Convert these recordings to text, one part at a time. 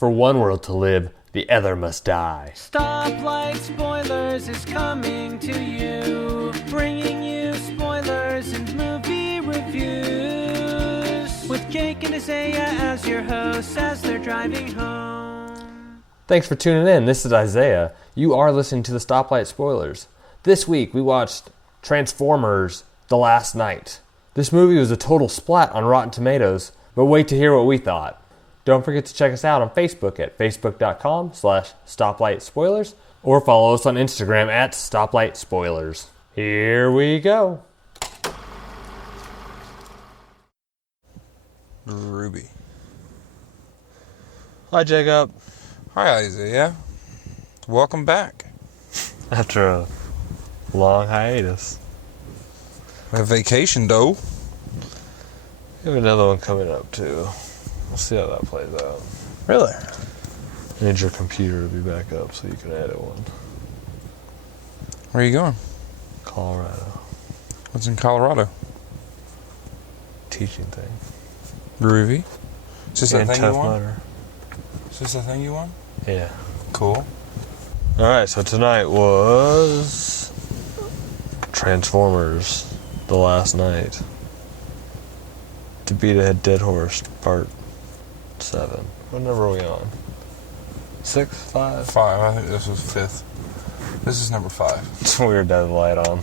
For one world to live, the other must die. Stoplight Spoilers is coming to you, bringing you spoilers and movie reviews, with Jake and Isaiah as your hosts as they're driving home. Thanks for tuning in. This is Isaiah. You are listening to the Stoplight Spoilers. This week we watched Transformers: The Last Night. This movie was a total splat on Rotten Tomatoes, but wait to hear what we thought. Don't forget to check us out on Facebook at facebook.com/StoplightSpoilers or follow us on Instagram at StoplightSpoilers. Here we go. Ruby. Hi, Jacob. Hi, Isaiah. Welcome back. After a long hiatus. We have vacation, though. We have another one coming up, too. We'll see how that plays out. Really? I need your computer to be back up so you can edit one. Where are you going? Colorado. What's in Colorado? Teaching thing. Groovy. Is this that thing you want? Mudder. Is this the thing you want? Yeah. Cool. Alright, so tonight was Transformers: The Last Night. To Beat a Dead Horse, Part 7. What number are we on? 6? 5? 5. I think this was 5th. This is number 5. It's weird to have the light on.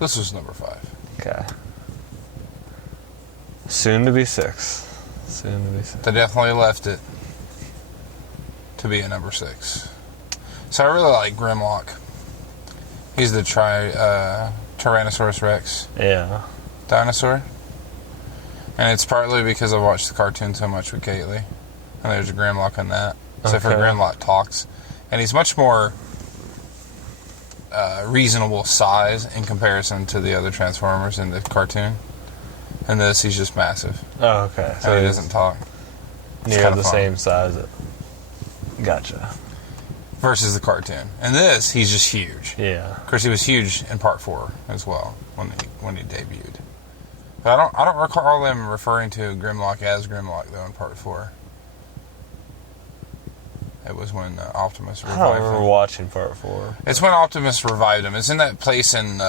This was number 5. Okay. Soon to be 6. Soon to be 6. They definitely left it to be a number 6. So I really like Grimlock. He's the Tyrannosaurus Rex Yeah. dinosaur. And it's partly because I watched the cartoon so much with Kaylee. And there's a Grimlock in that. Except for Okay. Grimlock talks. And he's much more reasonable size in comparison to the other Transformers in the cartoon. In this, he's just massive. Oh, okay. So he he's doesn't talk. It's near kinda the fun. same size. Gotcha. Versus the cartoon. In this, he's just huge. Yeah. Of course, he was huge in Part 4 as well when he debuted. But I don't recall them referring to Grimlock as Grimlock though in Part 4. It was when Optimus I revived don't remember him. watching Part 4. It's when Optimus revived him. It's in that place in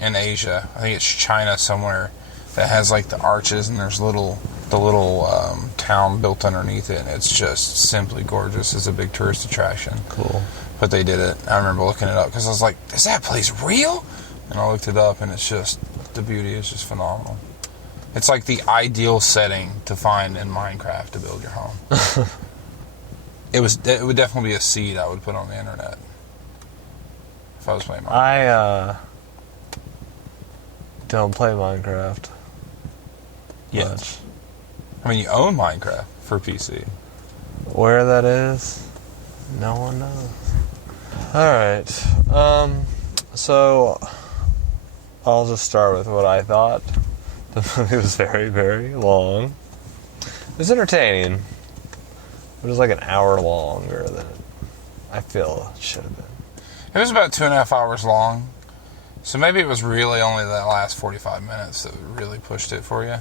Asia. I think it's China somewhere that has like the arches and there's the little town built underneath it. And it's just simply gorgeous. It's a big tourist attraction. Cool. But they did it. I remember looking it up because I was like, is that place real? And I looked it up and it's just, the beauty is just phenomenal. It's like the ideal setting to find in Minecraft to build your home. It would definitely be a seed I would put on the internet if I was playing Minecraft. I don't play Minecraft. Yes. I mean, you own Minecraft for PC. Where that is, no one knows. Alright. So I'll just start with what I thought. The movie was very, very long. It was entertaining. It was like an hour longer than I feel it should have been. It was about 2.5 hours long. So maybe it was really only that last 45 minutes that really pushed it for you.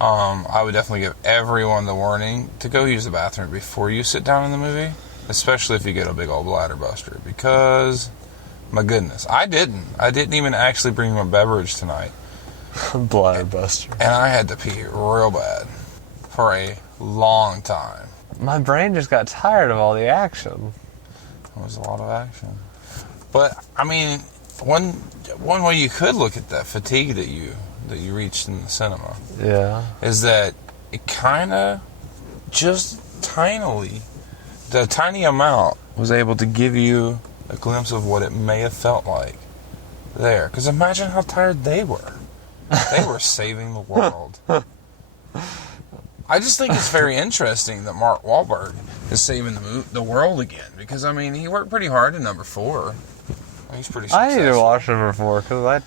I would definitely give everyone the warning to go use the bathroom before you sit down in the movie, especially if you get a big old bladder buster, because, my goodness, I didn't even actually bring my beverage tonight. Bladder buster. And I had to pee real bad for a long time. My brain just got tired of all the action. It was a lot of action. But, I mean, one way you could look at that fatigue that you reached in the cinema, Yeah. is that it kind of just tinily, the tiny amount was able to give you a glimpse of what it may have felt like there. Because imagine how tired they were. They were saving the world. I just think it's very interesting that Mark Wahlberg is saving the world again. Because, I mean, he worked pretty hard in number 4. He's pretty successful. I need to watch number 4 because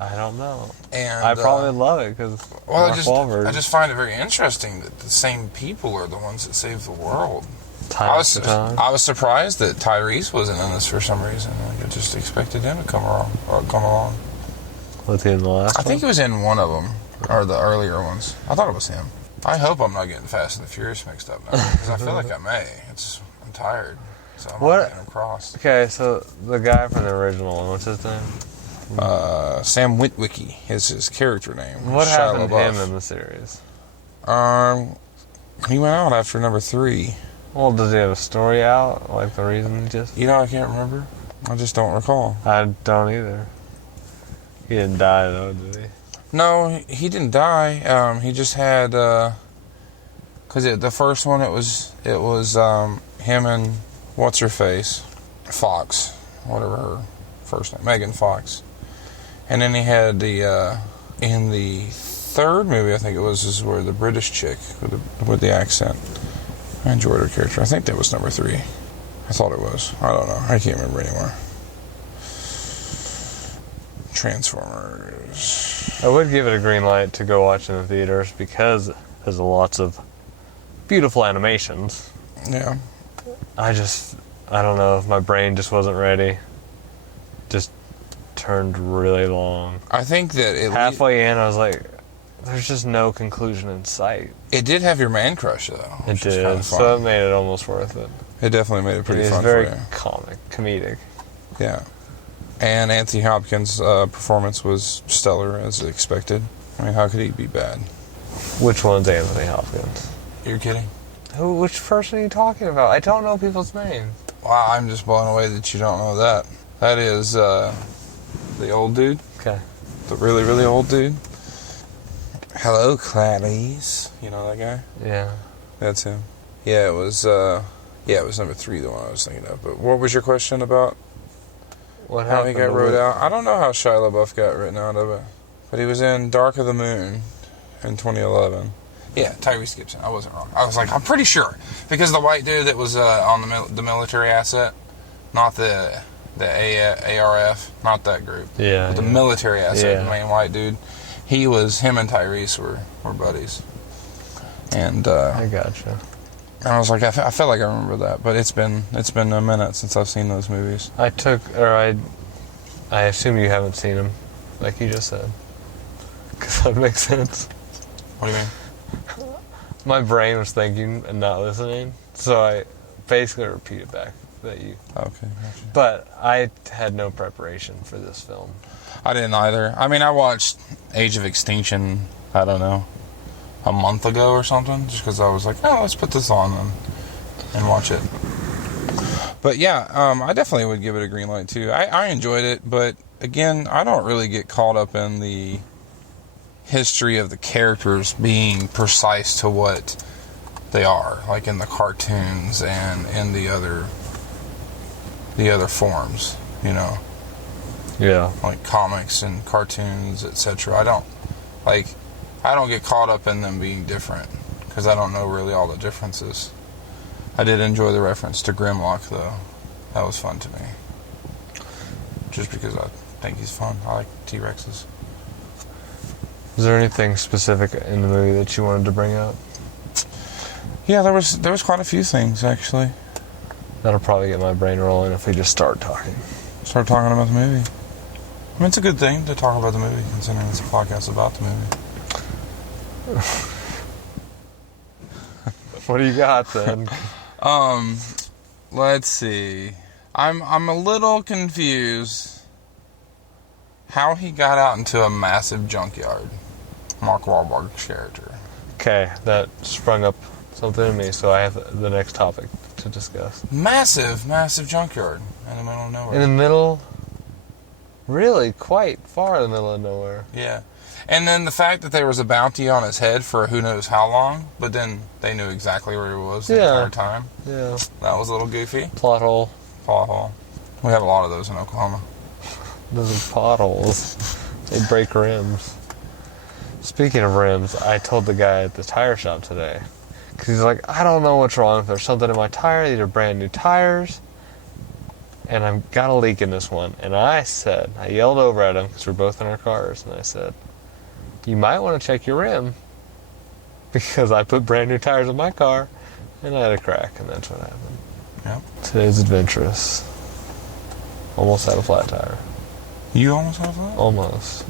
I don't know. And I probably love it because Mark Wahlberg. I just find it very interesting that the same people are the ones that save the world. Time to time. I was surprised that Tyrese wasn't in this for some reason. Like, I just expected him to come along. Was he in the last one? I think he was in one of them, or the earlier ones. I thought it was him. I hope I'm not getting Fast and the Furious mixed up now, because I feel like I may. I'm tired, so I'm not getting them crossed. Okay, so the guy from the original one, what's his name? Sam Witwicky is his character name. What Shia happened to LaBeouf. him in the series? He went out after number 3. Well, does he have a story out? Like the reason he just... You know, I can't remember. I just don't recall. I don't either. He didn't die, though, did he? No, he didn't die. He just had, because the first one, it was him and what's-her-face? Fox. Whatever her first name. Megan Fox. And then he had in the third movie, I think it was, is where the British chick with the accent. I enjoyed her character. I think that was number 3. I thought it was. I don't know. I can't remember anymore. Transformers. I would give it a green light to go watch in the theaters because there's lots of beautiful animations. Yeah. I don't know if my brain just wasn't ready. Just turned really long. I think that halfway in, I was like, there's just no conclusion in sight. It did have your man crush, though. It did, so it made it almost worth it. It definitely made it pretty fun for you. It was very comedic. Yeah. And Anthony Hopkins' performance was stellar, as expected. I mean, how could he be bad? Which one's Anthony Hopkins? You're kidding? Which person are you talking about? I don't know people's names. Wow, I'm just blown away that you don't know that. That is the old dude. Okay. The really, really old dude. Hello, Clarice. You know that guy? Yeah. That's him. Yeah, it was number 3, the one I was thinking of. But what was your question about What how he happened got wrote out? I don't know how Shia LaBeouf got written out of it. But he was in Dark of the Moon in 2011. Yeah, Tyrese Gibson. I wasn't wrong. I was like, I'm pretty sure. Because the white dude that was on the military asset, not the ARF, not that group. Yeah. But the military asset, the main white dude. Him and Tyrese were buddies. And I gotcha. And I was like, I felt like I remember that, but it's been a minute since I've seen those movies. I assume you haven't seen them, like you just said. Because that makes sense. What do you mean? My brain was thinking and not listening, so I basically repeated back that you... Okay, gotcha. But I had no preparation for this film. I didn't either. I mean, I watched Age of Extinction, I don't know, a month ago or something, just because I was like, oh, let's put this on and watch it. But yeah, I definitely would give it a green light too. I enjoyed it, but again, I don't really get caught up in the history of the characters being precise to what they are, like in the cartoons and in the other forms, you know. Yeah. Like comics and cartoons, etc. I don't get caught up in them being different because I don't know really all the differences. I did enjoy the reference to Grimlock, though. That was fun to me. Just because I think he's fun. I like T-Rexes. Is there anything specific in the movie that you wanted to bring up? Yeah, there was quite a few things, actually. That'll probably get my brain rolling if we just start talking. Start talking about the movie. I mean, it's a good thing to talk about the movie, considering it's a podcast about the movie. What do you got, then? Let's see. I'm a little confused how he got out into a massive junkyard. Mark Wahlberg's character. Okay, that sprung up something in me, so I have the next topic to discuss. Massive junkyard in the middle of nowhere. In the middle? Really? Quite far in the middle of nowhere. Yeah. And then the fact that there was a bounty on his head for who knows how long, but then they knew exactly where he was the entire time. Yeah. That was a little goofy. Plot hole. Plot hole. We have a lot of those in Oklahoma. Those are potholes. They break rims. Speaking of rims, I told the guy at the tire shop today. Because he's like, I don't know what's wrong. If there's something in my tire, these are brand new tires. And I've got a leak in this one. And I yelled over at him, because we're both in our cars, and I said, you might want to check your rim. Because I put brand new tires in my car, and I had a crack, and that's what happened. Yep. Today's adventurous. Almost had a flat tire. You almost had a flat? Almost.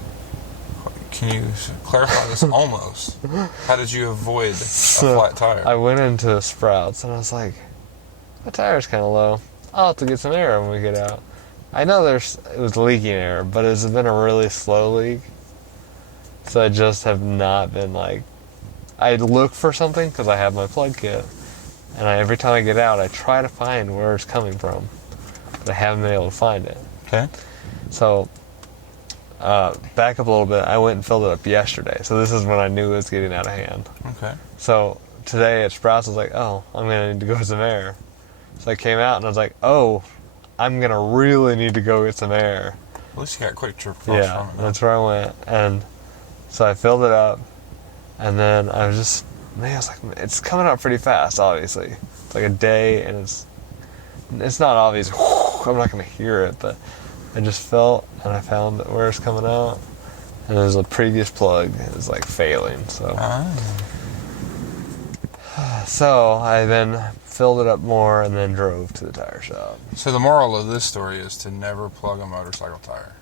Can you clarify this almost? How did you avoid a flat tire? I went into Sprouts and I was like, the tire's kind of low. I'll have to get some air when we get out. I know it was leaking air, but it's been a really slow leak. So I just have not been like, I look for something because I have my plug kit. And every time I get out, I try to find where it's coming from. But I haven't been able to find it. Okay. So, back up a little bit, I went and filled it up yesterday. So this is when I knew it was getting out of hand. Okay. So today at Sprouts, I was like, oh, I'm going to need to go get some air. So I came out and I was like, oh, I'm going to really need to go get some air. At least you got quick trip across Yeah, from it. that's where I went. And so I filled it up. And then I was like, it's coming out pretty fast, obviously. It's like a day, and it's not obvious. I'm not going to hear it, but I just felt, and I found where it's coming out. And there's a previous plug. It was like failing, so. So I then filled it up more and then drove to the tire shop. So the moral of this story is to never plug a motorcycle tire.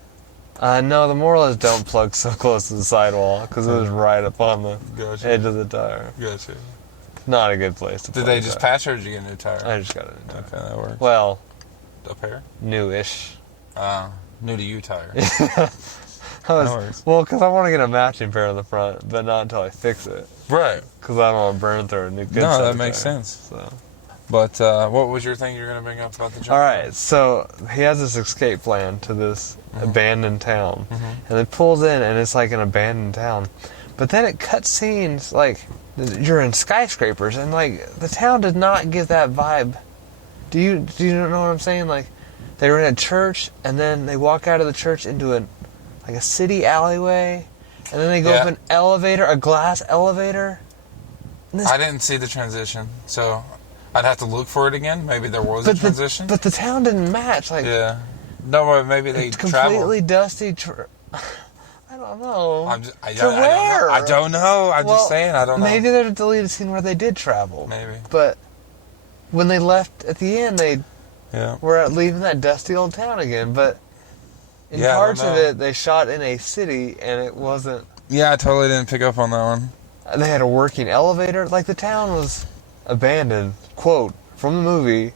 No, the moral is don't plug so close to the sidewall because it was right up on the edge of the tire. Gotcha. Not a good place to plug. Did they just patch or did you get a new tire? I just got a new tire. Okay, that works. Well, A pair? newish. New to you tire. Well, because I want to get a matching pair on the front, but not until I fix it. Right. Because I don't want to burn through a new good No, set that of makes tire. sense. So. But what was your thing you were going to bring up about the jump? All right, so he has this escape plan to this abandoned town. And it pulls in, and it's like an abandoned town. But then it cuts scenes, like, you're in skyscrapers, and, like, the town does not give that vibe. Do you know what I'm saying? Like, they were in a church, and then they walk out of the church into a city alleyway, and then they go up an elevator, a glass elevator. I didn't see the transition, so I'd have to look for it again. Maybe there was a transition. But the town didn't match. Like, yeah. No, but maybe they completely traveled. dusty. I don't know. I don't know. I'm Well, just saying. I don't know. Maybe there's a deleted scene where they did travel. Maybe. But when they left at the end, they Yeah. were out leaving that dusty old town again. But in Yeah, I parts don't of know. it, they shot in a city, and it wasn't. Yeah, I totally didn't pick up on that one. They had a working elevator. Like, the town was abandoned. Quote from the movie.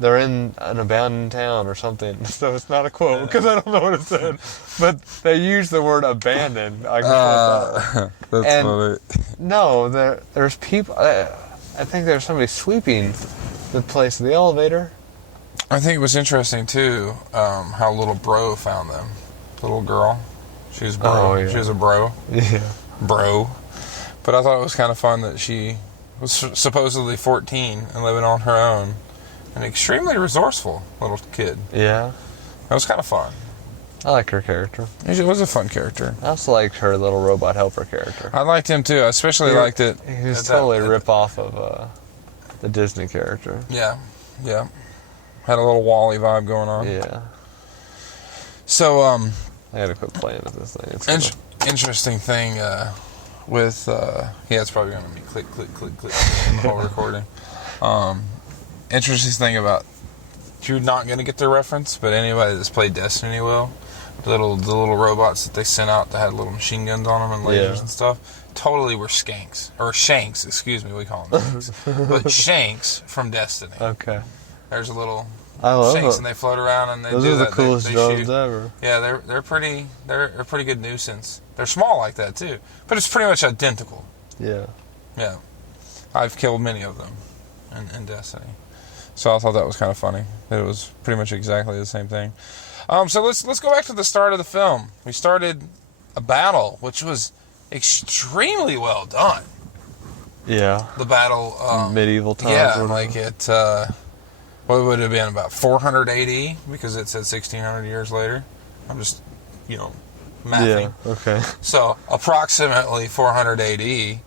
They're in an abandoned town or something. So it's not a quote because I don't know what it said. But they used the word abandoned. I can quote that. That's funny. No, there's people. I think there's somebody sweeping the place of the elevator. I think it was interesting too how little bro found them. The little girl, she was bro. Oh, yeah. She was a bro. Yeah. Bro. But I thought it was kind of fun that she was supposedly 14 and living on her own. An extremely resourceful little kid. Yeah. That was kind of fun. I like her character. It was a fun character. I also liked her little robot helper character. I liked him too. I especially liked it. He was totally a rip-off of the Disney character. Yeah. Yeah. Had a little Wall-E vibe going on. Yeah. So, I gotta quit playing with this thing. It's interesting thing with... it's probably going to be click, click, click, click in the whole recording. Interesting thing about... You're not going to get the reference, but anybody that's played Destiny will. The little robots that they sent out that had little machine guns on them and lasers and stuff, totally were skanks. Or shanks, excuse me, we call them shanks. But shanks from Destiny. Okay. There's a little... I love shanks, it. and they float around and they Those do are the that. coolest they drones shoot. ever. Yeah, they're a pretty good nuisance. They're small like that too, but it's pretty much identical. Yeah. Yeah, I've killed many of them in Destiny, so I thought that was kind of funny. That it was pretty much exactly the same thing. So let's go back to the start of the film. We started a battle, which was extremely well done. Yeah. The battle, medieval times. yeah, like it. What would it have been, about 400 AD? Because it said 1600 years later. I'm just, mathing. Yeah, okay. So, approximately 400 AD.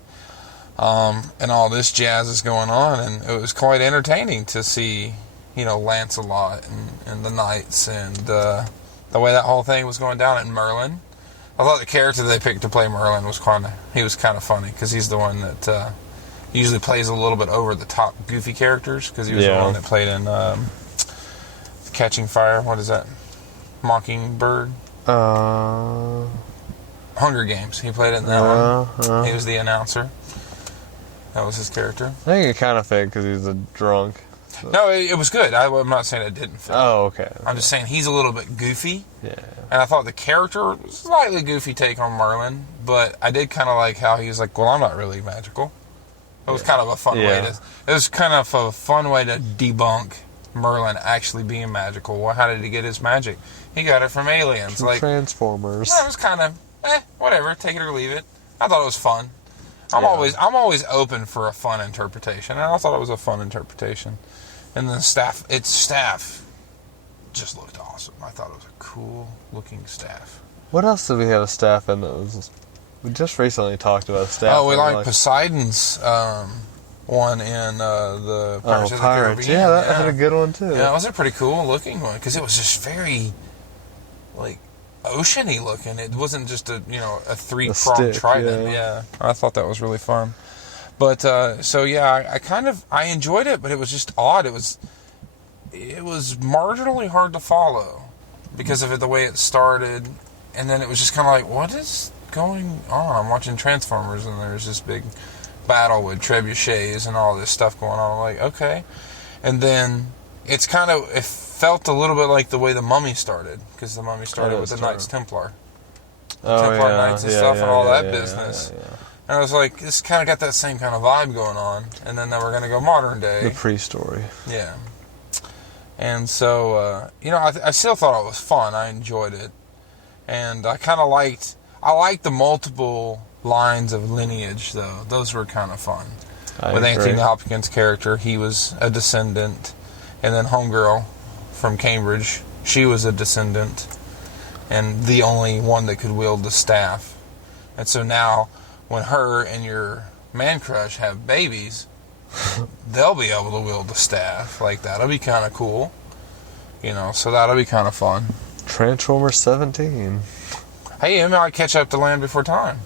And all this jazz is going on. And it was quite entertaining to see, Lancelot and the knights and the way that whole thing was going down. And Merlin. I thought the character they picked to play Merlin was kind of funny. Because he's the one that... usually plays a little bit over the top goofy characters because he was the one that played in Catching Fire. What is that? Mockingbird. Oh Hunger Games. He played it in that one. He was the announcer. That was his character. I think it kind of fit because he's a drunk. So. No, it was good. I'm not saying it didn't fit. Oh, okay. I'm just saying he's a little bit goofy. Yeah. And I thought the character was a slightly goofy take on Merlin, but I did kind of like how he was like, well, I'm not really magical. It was kind of a fun way to... It was kind of a fun way to debunk Merlin actually being magical. Well, how did he get his magic? He got it from aliens. From Transformers. That was kind of, whatever, take it or leave it. I thought it was fun. I'm always open for a fun interpretation, and I thought it was a fun interpretation. And the staff just looked awesome. I thought it was a cool looking staff. What else did we have a staff in that was... We just recently talked about staff. Oh, we like Poseidon's one in the Pirates of the Caribbean. Yeah, that was a good one too. Yeah, that was a pretty cool looking one because it was just very like oceany looking. It wasn't just a three-pronged trident. Yeah, I thought that was really fun. But I enjoyed it, but it was just odd. It was marginally hard to follow because of the way it started, and then it was just kind of like, what is going on? I'm watching Transformers, and there's this big battle with trebuchets and all this stuff going on. I'm like, okay. And then it felt a little bit like the way the Mummy started, because the Mummy started with the Knights Templar. Templar Knights and stuff and all that business. Yeah. And I was like, this kind of got that same kind of vibe going on. And then we're going to go modern day. The pre-story. Yeah. And so, I still thought it was fun. I enjoyed it. And I kind of liked the multiple lines of lineage, though. Those were kind of fun. With Anthony Hopkins' character, he was a descendant. And then Homegirl from Cambridge, she was a descendant. And the only one that could wield the staff. And so now, when her and your man crush have babies, they'll be able to wield the staff. Like, that'll be kind of cool. So that'll be kind of fun. Transformers 17. Hey, I might catch up to Land Before Time.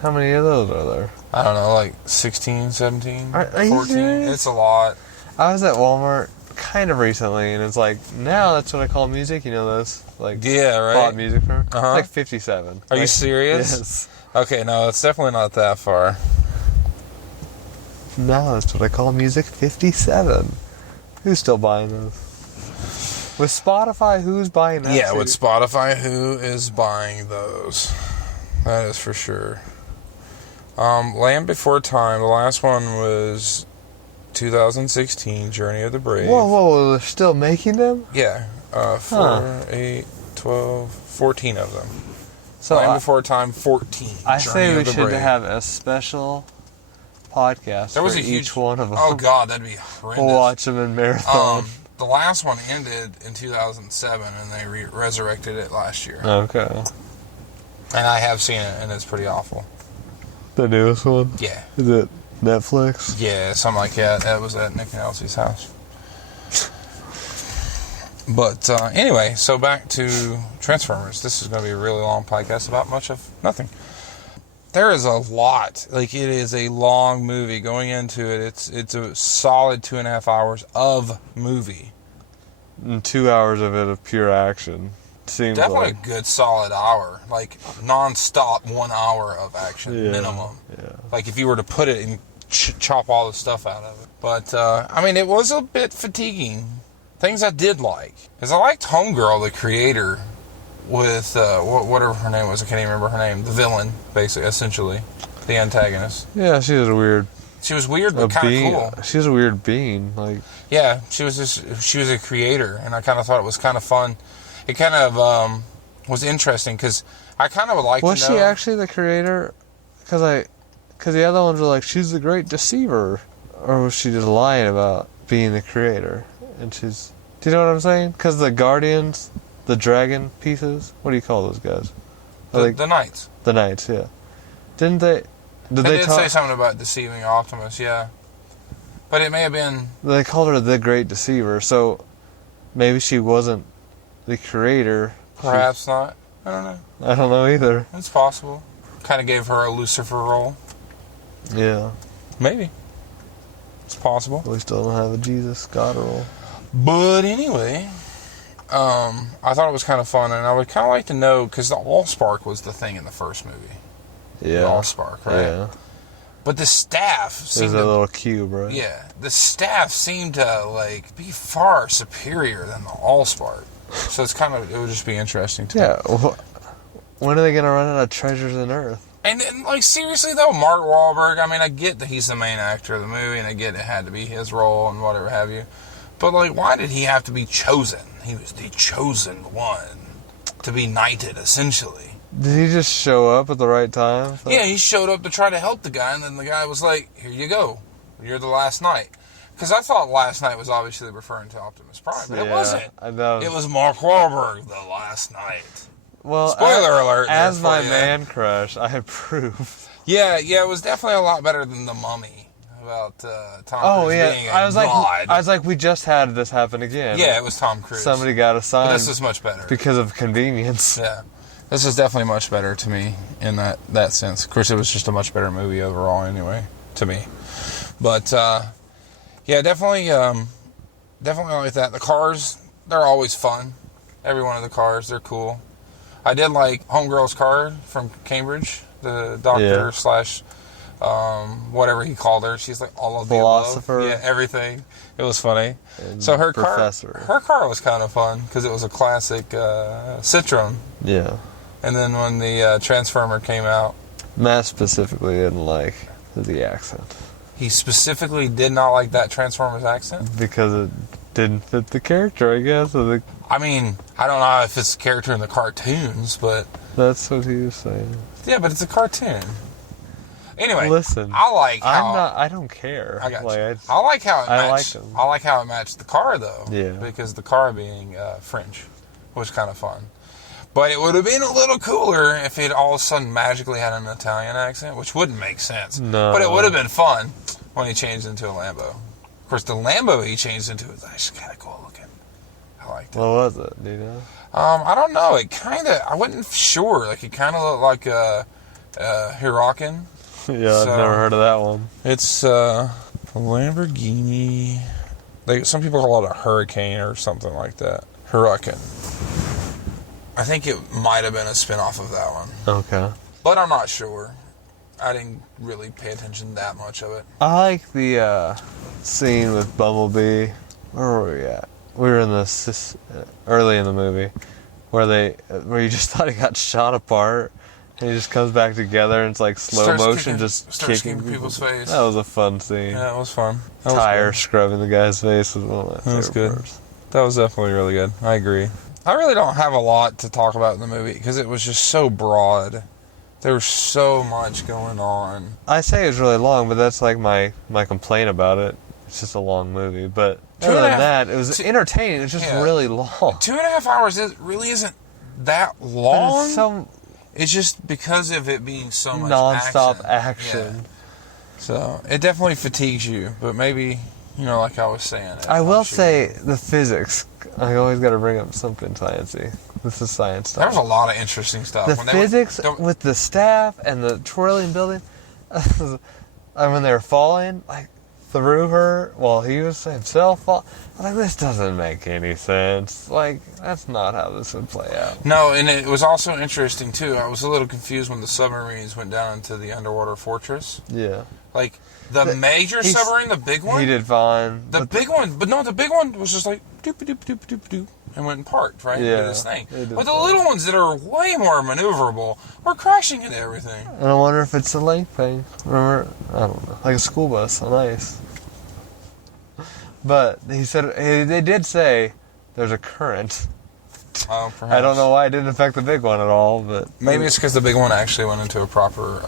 How many of those are there? I don't know, like 16, 17, are 14. You serious? It's a lot. I was at Walmart kind of recently, and it's like, now that's what I call music. You know those? Like, yeah, right? Bought music for? Like 57. Are you serious? Yes. Okay, no, it's definitely not that far. No, that's what I call music 57. Who's still buying those? With Spotify, who's buying that? Yeah, with Spotify, who is buying those? That is for sure. Land Before Time, the last one was 2016, Journey of the Brave. Whoa, they're still making them? Yeah, 4, 8, 12, 14 of them. So Land Before Time, 14. I say we should have a special podcast for each one of them. Oh, God, that'd be horrendous. We'll watch them in marathon. The last one ended in 2007, and they resurrected it last year. Okay. And I have seen it, and it's pretty awful. The newest one? Yeah. Is it Netflix? Yeah, something like that. That was at Nick and Elsie's house. But anyway, so back to Transformers. This is going to be a really long podcast about much of nothing. There is a lot. Like, it is a long movie. Going into it, it's a solid 2.5 hours of movie. And 2 hours of it of pure action. Seems definitely like a good solid hour. Like, non-stop 1 hour of action, minimum. Yeah. Like, if you were to put it and chop all the stuff out of it. But, it was a bit fatiguing. Things I did like. Because I liked Homegirl, the creator, with whatever her name was. I can't even remember her name. The villain, basically, essentially. The antagonist. Yeah, she was weird. She was weird, but kind of cool. She was a weird being. Like, yeah, she was a creator, and I kind of thought it was kind of fun. It kind of was interesting, because I kind of would like to know... Was she actually the creator? Because the other ones were like, she's the great deceiver. Or was she just lying about being the creator? And she's... Do you know what I'm saying? Because the Guardians... The dragon pieces? What do you call those guys? The Knights. The Knights, yeah. Didn't they... They did say something about deceiving Optimus, yeah. But it may have been... They called her the Great Deceiver, so maybe she wasn't the creator. Perhaps not. I don't know. I don't know either. It's possible. Kind of gave her a Lucifer role. Yeah. Maybe. It's possible. We still don't have a Jesus God role. But anyway... I thought it was kind of fun, and I would kind of like to know, because the Allspark was the thing in the first movie. Yeah. The Allspark, right? Yeah. But the staff seemed There's a little cube, right? Yeah, the staff seemed to, like, be far superior than the Allspark. So it would just be interesting to me. Yeah. When are they going to run out of treasures on Earth? And, like, seriously, though, Mark Wahlberg, I mean, I get that he's the main actor of the movie, and I get it had to be his role and whatever have you. But, like, why did he have to be chosen? He was the chosen one to be knighted, essentially. Did he just show up at the right time? Yeah, he showed up to try to help the guy, and then the guy was like, here you go. You're the last knight. Because I thought last night was obviously referring to Optimus Prime, but it wasn't. It was Mark Wahlberg, the last night. Well, spoiler alert. As my man crush, I approve. Yeah, it was definitely a lot better than The Mummy about Tom Cruise being a god. I was like, we just had this happen again. Yeah, it was Tom Cruise. Somebody got assigned. But this is much better. Because of convenience. Yeah. This is definitely much better to me in that sense. Of course, it was just a much better movie overall anyway, to me. But, yeah, definitely like that. The cars, they're always fun. Every one of the cars, they're cool. I did like Homegirl's car from Cambridge, the doctor slash whatever he called her. She's like all of the philosopher. Above. Yeah, everything. It was funny. And so her professor. car was kind of fun because it was a classic Citroen. Yeah. And then when the Transformer came out, Matt specifically didn't like the accent. He specifically did not like that Transformers accent? Because it didn't fit the character, I guess. I mean, I don't know if it's the character in the cartoons, but... That's what he was saying. Yeah, but it's a cartoon. Anyway, listen, I like how... I don't care. I got you. I like how it matched... like them. I like how it matched the car, though. Yeah. Because the car being French was kind of fun. But it would have been a little cooler if it all of a sudden magically had an Italian accent, which wouldn't make sense. No. But it would have been fun when he changed into a Lambo. Of course, the Lambo he changed into was actually kind of cool looking. I liked it. What was it? Do you know? I don't know. It kind of... I wasn't sure. Like, it kind of looked like a Huracan. Yeah, I've never heard of that one. It's a Lamborghini. Some people call it a Hurricane or something like that. Huracan. I think it might have been a spin-off of that one. Okay. But I'm not sure. I didn't really pay attention that much of it. I like the scene with Bumblebee. Where were we at? We were in the early in the movie where you just thought he got shot apart and he just comes back together and it's like slow motion just kicking people's face. That was a fun scene. Yeah, it was fun. Tire scrubbing the guy's face was one of my favorite That was good. parts. That was definitely really good. I agree. I really don't have a lot to talk about in the movie because it was just so broad. There was so much going on. I say it was really long, but that's like my complaint about it. It's just a long movie, but other than that, it was entertaining. It was just really long. 2.5 hours really isn't that long. But it's just because of it being so much non-stop action. Yeah. So it definitely fatigues you, but maybe, like I was saying. I will say the physics. I always got to bring up something sciencey. This is science stuff. There was a lot of interesting stuff. The physics with the staff and the twirling building. And when they were falling, like, through her while he was himself falling. I'm like, this doesn't make any sense. Like, that's not how this would play out. No, and it was also interesting, too. I was a little confused when the submarines went down into the underwater fortress. Yeah. Like, the major submarine, the big one? He did fine. The big one was just like, doop-a-doop-a-doop-a-doop, and went and parked, right? Yeah. Did this thing. But the little ones that are way more maneuverable were crashing into everything. And I wonder if it's a lake thing. Remember? I don't know. Like a school bus on ice. But he said, they did say there's a current. Oh, perhaps. I don't know why it didn't affect the big one at all, but... Maybe it's because the big one actually went into a proper...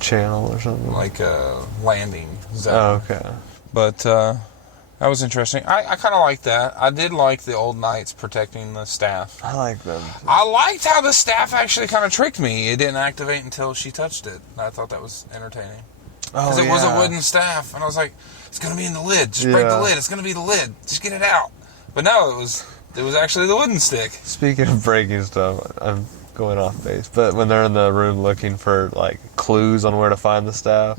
channel or something. Like a landing zone. Oh, okay. But that was interesting. I kind of liked that. I did like the old knights protecting the staff. I like them. I liked how the staff actually kind of tricked me. It didn't activate until she touched it. I thought that was entertaining. Because it was a wooden staff. And I was like, it's going to be in the lid. Just break the lid. It's going to be the lid. Just get it out. But no, it was actually the wooden stick. Speaking of breaking stuff, I'm going off base, but when they're in the room looking for like clues on where to find the staff,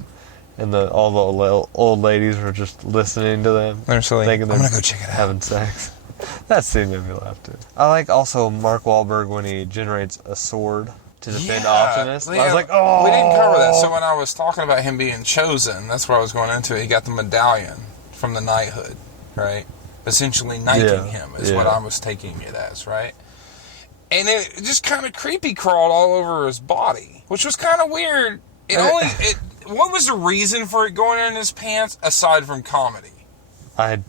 and all the old ladies were just listening to them, they're silly. thinking I'm gonna go check it out. Having sex. That scene made me laugh too. I like also Mark Wahlberg when he generates a sword to defend Optimus. Yeah, I was like, oh! We didn't cover that. So when I was talking about him being chosen, that's what I was going into. He got the medallion from the knighthood, right? Essentially knighting him is what I was taking it as, right? And it just kind of creepy crawled all over his body, which was kind of weird. What was the reason for it going in his pants aside from comedy? I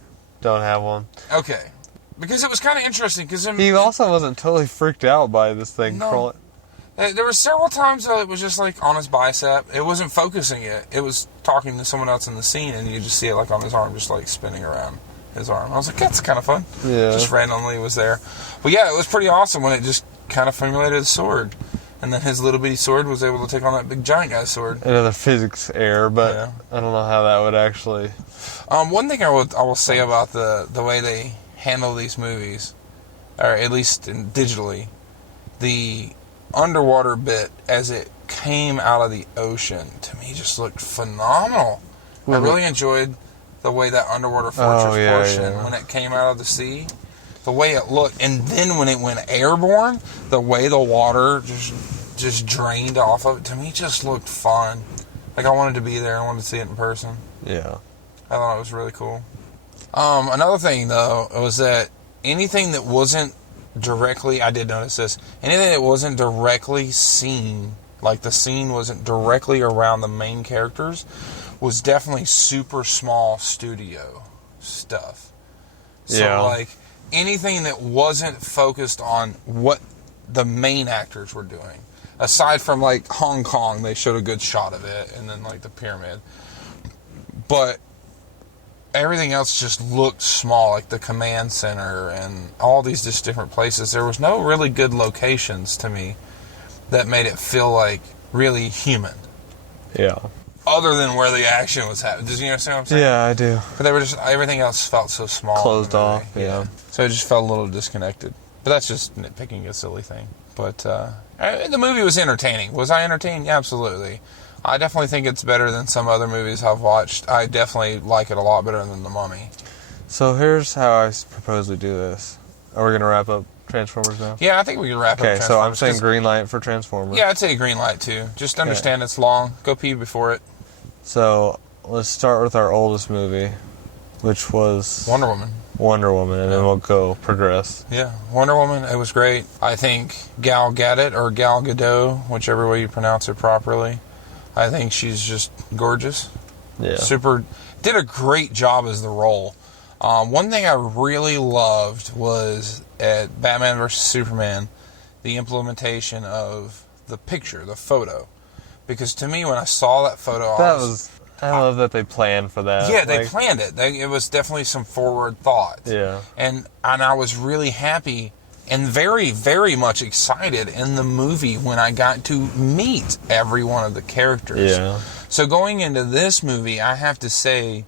don't have one. Okay. Because it was kind of interesting. Cause he also wasn't totally freaked out by this thing crawling. There were several times that it was just like on his bicep. It wasn't focusing it. It was talking to someone else in the scene, and you just see it like on his arm, just like spinning around his arm. I was like, that's kind of fun. Yeah. Just randomly was there. But yeah, it was pretty awesome when it just kind of formulated a sword. And then his little bitty sword was able to take on that big giant guy's sword. Another physics error, but I don't know how that would actually... One thing I will say about the way they handle these movies, or at least digitally, the underwater bit as it came out of the ocean, to me just looked phenomenal. I really enjoyed the way that underwater fortress portion, when it came out of the sea, the way it looked. And then when it went airborne, the way the water just drained off of it, to me just looked fun. Like I wanted to be there. I wanted to see it in person. Yeah. I thought it was really cool. Another thing, though, was that anything that wasn't directly, I did notice this, anything that wasn't directly seen, like the scene wasn't directly around the main characters, was definitely super small studio stuff. So, like, anything that wasn't focused on what the main actors were doing, aside from, like, Hong Kong, they showed a good shot of it, and then, like, the pyramid. But everything else just looked small, like the command center and all these just different places. There was no really good locations to me that made it feel like really human. Yeah. Other than where the action was happening. Does you understand what I'm saying? Yeah, I do. But they were just, everything else felt so small. Closed off, yeah. So it just felt a little disconnected. But that's just nitpicking a silly thing. But the movie was entertaining. Was I entertained? Absolutely. I definitely think it's better than some other movies I've watched. I definitely like it a lot better than The Mummy. So here's how I propose we do this. Are we going to wrap up Transformers now? Yeah, I think we can wrap up Transformers. Okay, so I'm saying green light for Transformers. Yeah, I'd say green light too. Just understand it's long. Go pee before it. So let's start with our oldest movie, which was... Wonder Woman, and then we'll go progress. Yeah, Wonder Woman, it was great. I think Gal Gadot, or Gal Gadot, whichever way you pronounce it properly, I think she's just gorgeous. Yeah. Did a great job as the role. One thing I really loved was at Batman vs. Superman, the implementation of the picture, the photo. Because to me, when I saw that photo, I love that they planned for that. Yeah, they planned it. It was definitely some forward thought. Yeah. And I was really happy and very, very much excited in the movie when I got to meet every one of the characters. Yeah. So going into this movie, I have to say,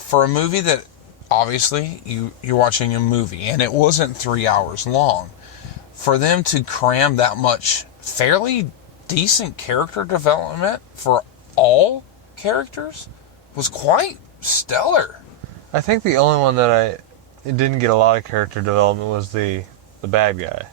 for a movie that, obviously, you're watching a movie, and it wasn't 3 hours long, for them to cram that much fairly decent character development for all characters was quite stellar. I think the only one that it didn't get a lot of character development was the bad guy.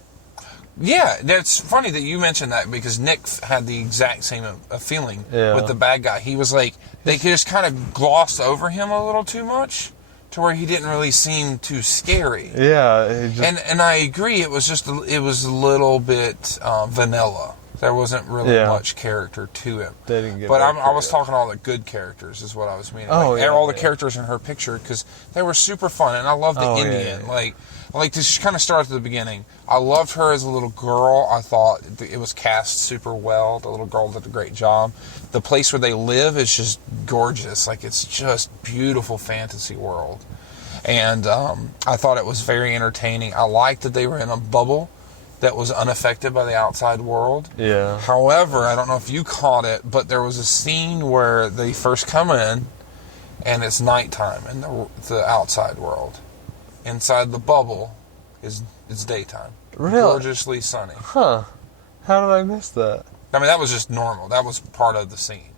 Yeah, that's funny that you mentioned that because Nick had the exact same feeling with the bad guy. He was like, they just kind of glossed over him a little too much to where he didn't really seem too scary. Yeah. And I agree, it was a little bit vanilla. There wasn't really much character to him. They didn't get. But I was talking all the good characters is what I was meaning. All the characters in her picture because they were super fun, and I love the Indian. Yeah. Like to just kind of start at the beginning. I loved her as a little girl. I thought it was cast super well. The little girl did a great job. The place where they live is just gorgeous. Like it's just beautiful fantasy world. And I thought it was very entertaining. I liked that they were in a bubble that was unaffected by the outside world. Yeah. However, I don't know if you caught it, but there was a scene where they first come in, and it's nighttime in the outside world. Inside the bubble it's daytime. Really? Gorgeously sunny. Huh. How did I miss that? I mean, that was just normal. That was part of the scene.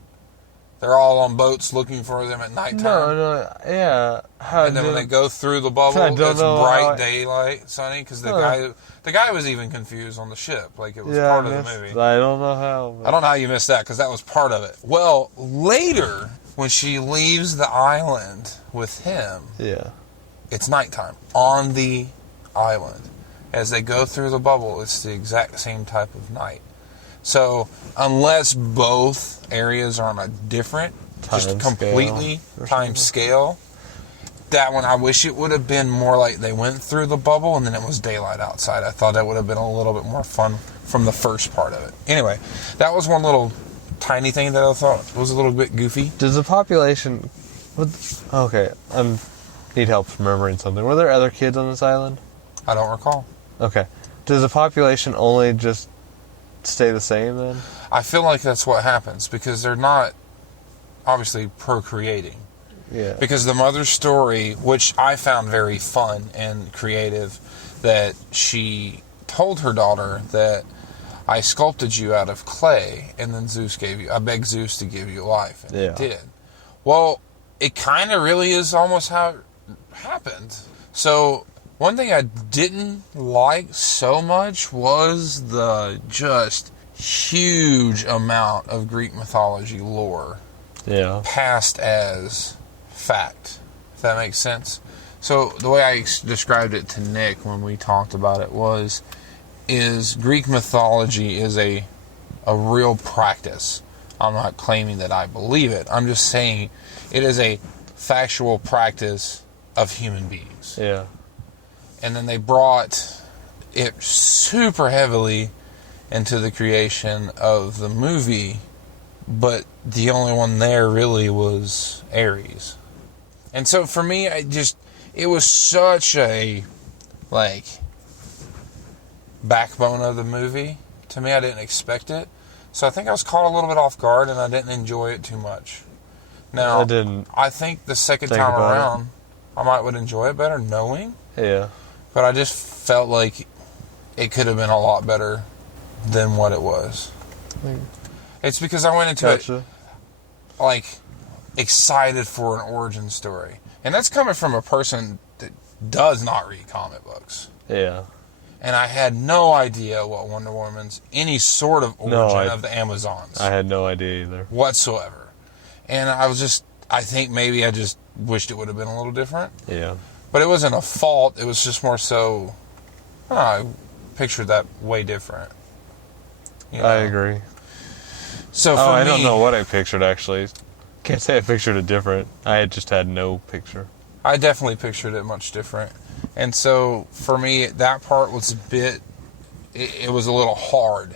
they're all on boats looking for them at nighttime. No, yeah. And then when they go through the bubble, it's bright daylight, sunny, because the guy was even confused on the ship. Like, it was part of the movie. I don't know how. I don't know how you missed that, because that was part of it. Well, later, when she leaves the island with him, it's nighttime on the island. As they go through the bubble, it's the exact same type of night. So, unless both areas are on a different, completely time scale, that one, I wish it would have been more like they went through the bubble and then it was daylight outside. I thought that would have been a little bit more fun from the first part of it. Anyway, that was one little tiny thing that I thought was a little bit goofy. Does the population... Okay, I need help remembering something. Were there other kids on this island? I don't recall. Okay. Does the population only just stay the same then? I feel like that's what happens because they're not obviously procreating. Yeah. Because the mother's story, which I found very fun and creative, that she told her daughter that I sculpted you out of clay and then I begged Zeus to give you life. And he did. Well, it kind of really is almost how it happened. So one thing I didn't like so much was the just huge amount of Greek mythology lore passed as fact, if that makes sense. So the way I described it to Nick when we talked about it is Greek mythology is a real practice. I'm not claiming that I believe it. I'm just saying it is a factual practice of human beings. Yeah. And then they brought it super heavily into the creation of the movie, but the only one there really was Ares. And so for me, it was such a, backbone of the movie. To me, I didn't expect it. So I think I was caught a little bit off guard, and I didn't enjoy it too much. Now, I think the second time around, I might would enjoy it better knowing. Yeah. But I just felt like it could have been a lot better than what it was. It's because I went into it, excited for an origin story. And that's coming from a person that does not read comic books. Yeah. And I had no idea what Wonder Woman's, any sort of origin of the Amazons. I had no idea either. Whatsoever. And I think maybe I just wished it would have been a little different. Yeah. But it wasn't a fault. It was just more so, I pictured that way different. You know? I agree. So for I me, don't know what I pictured, actually. Can't say I pictured it different. I just had no picture. I definitely pictured it much different. And so for me, that part was a bit, it was a little hard.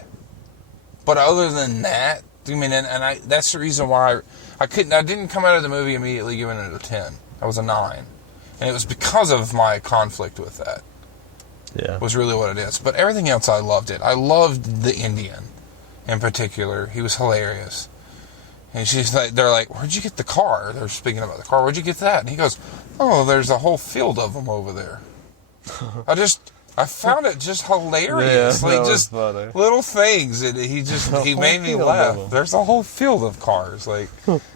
But other than that, that's the reason why I didn't come out of the movie immediately giving it a 10. I was a 9. And it was because of my conflict with that. Yeah. Was really what it is. But everything else, I loved it. I loved the Indian in particular. He was hilarious. And they're like, where'd you get the car? They're speaking about the car. Where'd you get that? And he goes, oh, there's a whole field of them over there. I found it just hilarious. Funny. Little things. And he made me laugh. There's a whole field of cars. It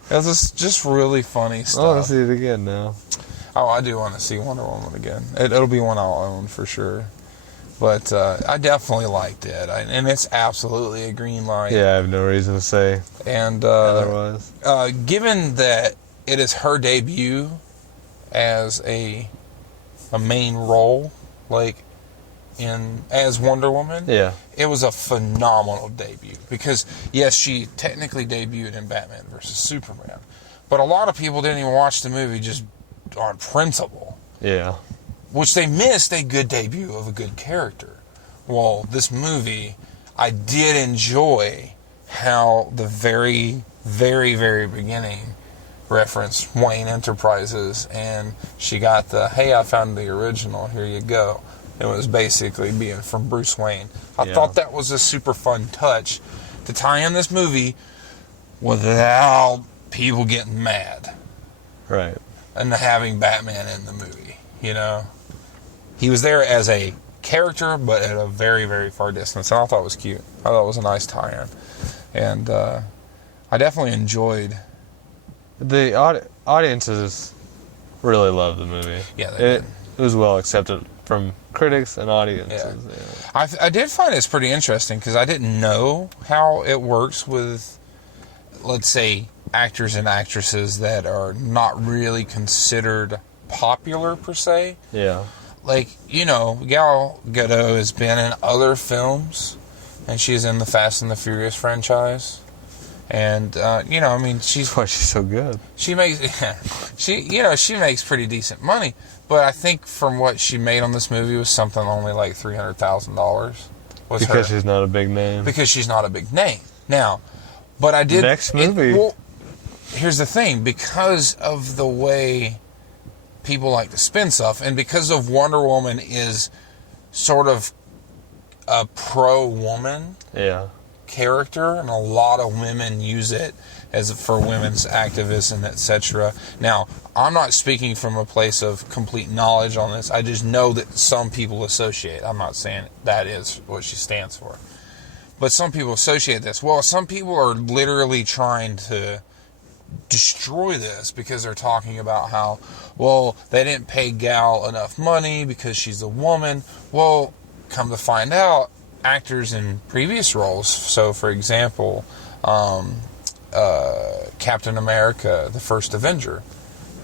was just really funny stuff. I want to see it again now. Oh, I do want to see Wonder Woman again. It'll be one I'll own for sure. But I definitely liked it. And it's absolutely a green light. Yeah, I have no reason to say and otherwise. Given that it is her debut as a main role, as Wonder Woman, it was a phenomenal debut. Because, yes, she technically debuted in Batman vs. Superman. But a lot of people didn't even watch the movie just on principle. Yeah. Which they missed a good debut of a good character. Well, this movie, I did enjoy how the very, very, very beginning referenced Wayne Enterprises, and she got hey, I found the original, here you go. It was basically being from Bruce Wayne. I thought that was a super fun touch to tie in this movie without people getting mad. Right. And having Batman in the movie, He was there as a character, but at a very, very far distance. And I thought it was cute. I thought it was a nice tie-in. And I definitely enjoyed The audiences really loved the movie. Yeah, it was well accepted from critics and audiences. Yeah. I did find it's pretty interesting because I didn't know how it works with, let's say, actors and actresses that are not really considered popular per se. Yeah. Like, Gal Gadot has been in other films, and she's in the Fast and the Furious franchise. And, she's... That's why she's so good. She makes... she makes pretty decent money. But I think from what she made on this movie was something only like $300,000. Because she's not a big name. Because she's not a big name. Now, but I did... Next movie. Here's the thing. Because of the way people like to spin stuff, and because of Wonder Woman is sort of a pro-woman character, and a lot of women use it as for women's activism, etc. Now, I'm not speaking from a place of complete knowledge on this. I just know that some people associate. I'm not saying that is what she stands for. But some people associate this. Well, some people are literally trying to destroy this because they're talking about how, well, they didn't pay Gal enough money because she's a woman. Well, come to find out, actors in previous roles, so for example, Captain America, the first Avenger,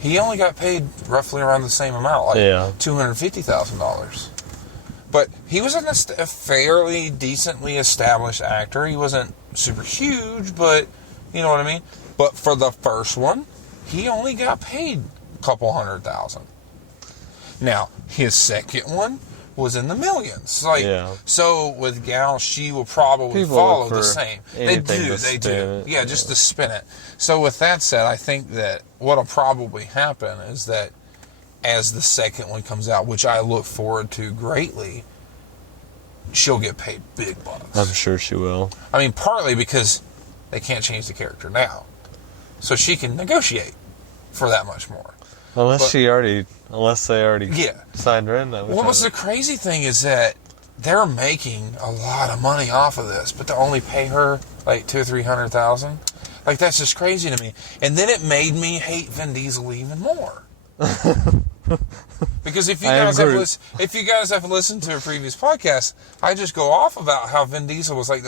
he only got paid roughly around the same amount, like $250,000. But he was a fairly decently established actor. He wasn't super huge, but you know what I mean? But for the first one, he only got paid a couple $100,000. Now, his second one was in the millions. So with Gal, she will probably follow the same. They do. Yeah, just to spin it. So with that said, I think that what'll probably happen is that as the second one comes out, which I look forward to greatly, she'll get paid big bucks. I'm sure she will. I mean, partly because they can't change the character now. So she can negotiate for that much more. Unless they already signed her in. What's the crazy thing is that they're making a lot of money off of this, but to only pay her like $200,000 or $300,000, like that's just crazy to me. And then it made me hate Vin Diesel even more. Because if you guys have listened to a previous podcast, I just go off about how Vin Diesel was like in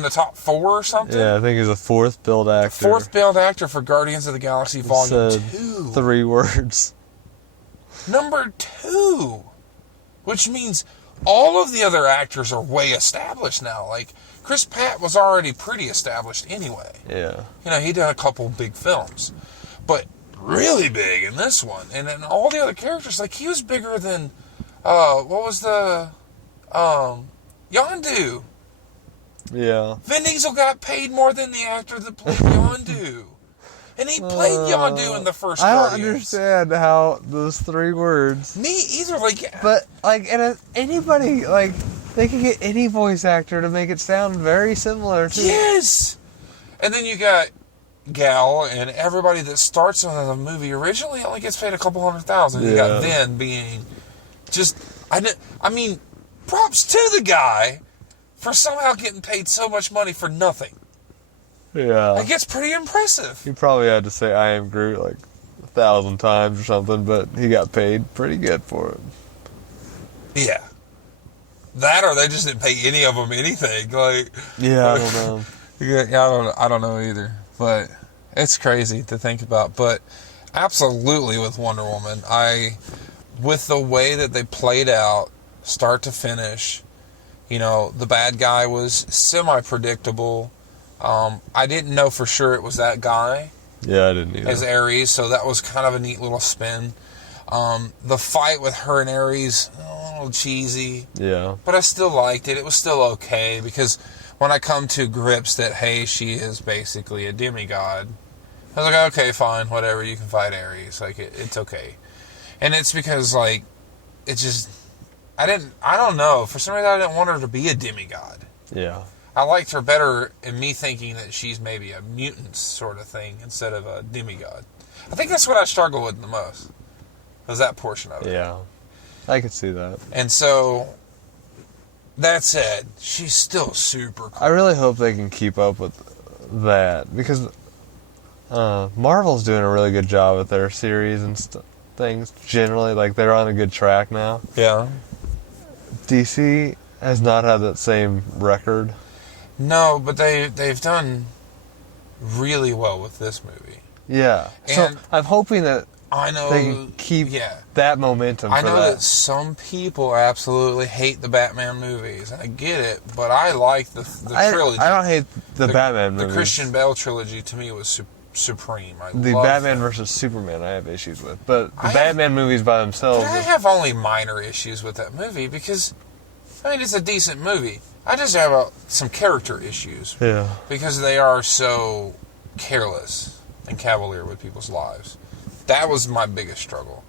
the top 4 or something. Yeah, I think he's a 4th billed actor. 4th billed actor for Guardians of the Galaxy Volume 2. 3 words. Number 2. Which means all of the other actors are way established now. Like, Chris Pratt was already pretty established anyway. Yeah. He done a couple big films. But really big in this one. And then all the other characters, like, he was bigger than, what was the, Yondu. Yeah. Vin Diesel got paid more than the actor that played Yondu. And he played Yondu in the first Guardians. I don't understand how those 3 words. Me either. But, anybody, they can get any voice actor to make it sound very similar to... Yes! And then you got Gal, and everybody that starts on the movie originally only gets paid a couple $100,000. You got Vin being just... I mean, props to the guy for somehow getting paid so much money for nothing. Yeah. Like, it's pretty impressive. He probably had to say I am Groot 1,000 times or something, but he got paid pretty good for it. Yeah. That or they just didn't pay any of them anything. I don't know. I don't know either. But it's crazy to think about. But absolutely with Wonder Woman, with the way that they played out, start to finish, the bad guy was semi-predictable. I didn't know for sure it was that guy. Yeah, I didn't either. As Ares, so that was kind of a neat little spin. The fight with her and Ares, a little cheesy. Yeah. But I still liked it. It was still okay, because when I come to grips that, hey, she is basically a demigod, I was like, okay, fine, whatever, you can fight Ares. It's okay. And it's because, it just... I don't know. For some reason, I didn't want her to be a demigod. Yeah. I liked her better in me thinking that she's maybe a mutant sort of thing instead of a demigod. I think that's what I struggle with the most, was that portion of it. Yeah. I could see that. And so, that said, she's still super cool. I really hope they can keep up with that, because, Marvel's doing a really good job with their series and things. Generally, like, they're on a good track now. Yeah. DC has not had that same record. No, but they've done really well with this movie. Yeah. And so I'm hoping that I know they can keep that momentum. I know that some people absolutely hate the Batman movies. I get it, but I like the trilogy. I don't hate the Batman movies. The Christian Bale trilogy to me was supreme. The Batman versus Superman I have issues with, but the Batman movies by themselves. I have only minor issues with that movie because, I mean, it's a decent movie. I just have some character issues. Yeah. Because they are so careless and cavalier with people's lives. That was my biggest struggle.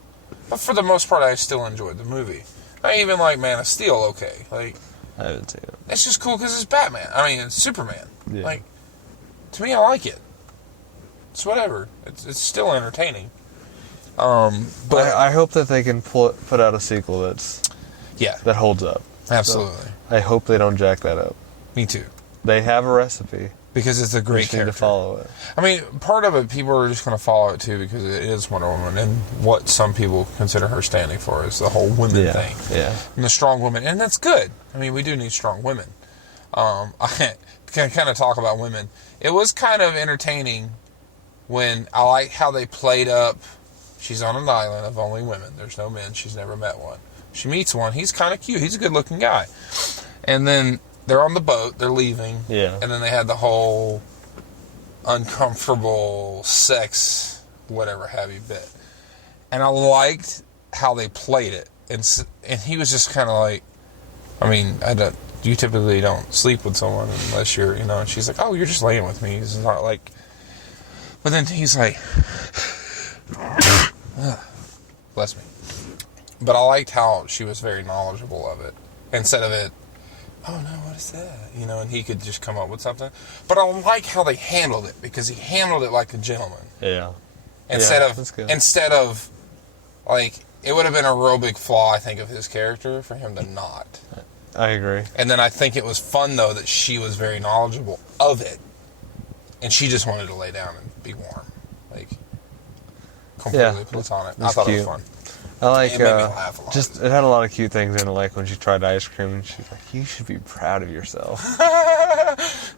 But for the most part, I still enjoyed the movie. I even like Man of Steel, okay. Like, I haven't seen it. It's just cool because it's Batman. I mean, it's Superman. Yeah. Like, to me, I like it. It's whatever. It's still entertaining. But I hope that they can put out a sequel that holds up. Absolutely. So I hope they don't jack that up. Me too. They have a recipe. Because it's a great character. Need to follow it. I mean, part of it, people are just going to follow it too because it is Wonder Woman, and what some people consider her standing for is the whole women thing. Yeah. And the strong women, and that's good. I mean, we do need strong women. I can kind of talk about women. It was kind of entertaining when I like how they played up. She's on an island of only women. There's no men. She's never met one. She meets one. He's kind of cute. He's a good-looking guy. And then they're on the boat. They're leaving. Yeah. And then they had the whole uncomfortable sex, whatever have you bit. And I liked how they played it. And he was just kind of like, I mean, you typically don't sleep with someone unless you're, and she's like, oh, you're just laying with me. It's not like, but then he's like, bless me. But I liked how she was very knowledgeable of it. Instead of it, oh no, what is that? And he could just come up with something. But I like how they handled it, because he handled it like a gentleman. Yeah. Instead of, like, it would have been a real big flaw, I think, of his character for him to not. I agree. And then I think it was fun, though, that she was very knowledgeable of it. And she just wanted to lay down and be warm. Like, completely platonic. I thought it was fun. I like, it made me laugh a lot. It had a lot of cute things in it, like when she tried ice cream and she's like, you should be proud of yourself.